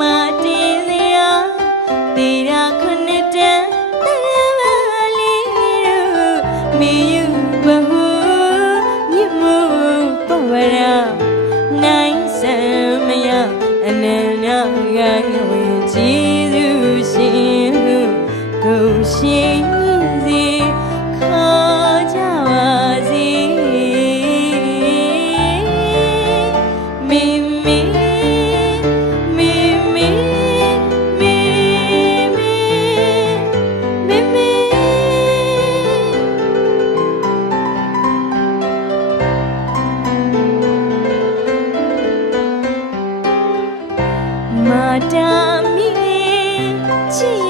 မတင်စရာတေရာခုနှစ်တန်းတရမလေးတို့မေယူဘဟုမြတ်မှုပဝရနိုင်စံမယအနန္တက မာတာမီချစ်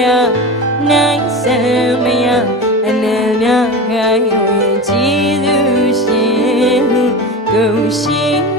ရနိုင်စံမယအနံ့များခိုင်ဝင်ကြည်သူရှင်ကိုရှင်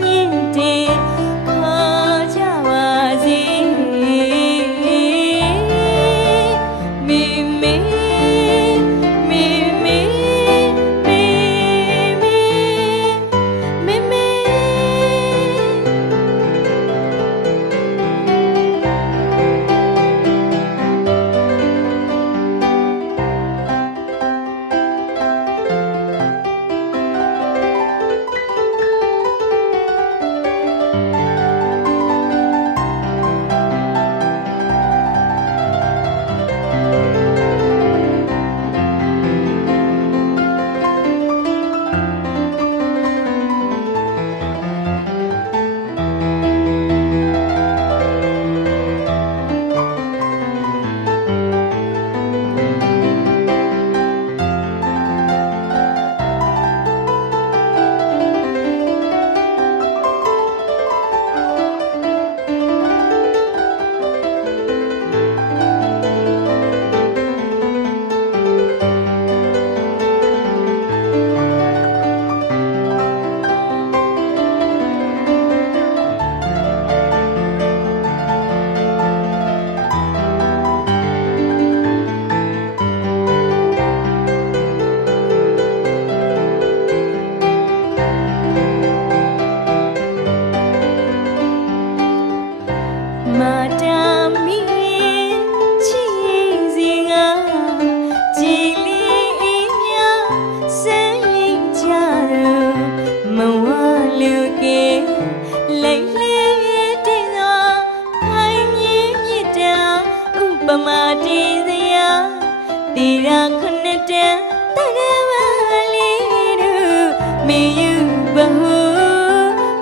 ယူဘဟု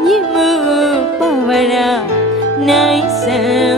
မြင့်မှုပဝရနိုင်စံ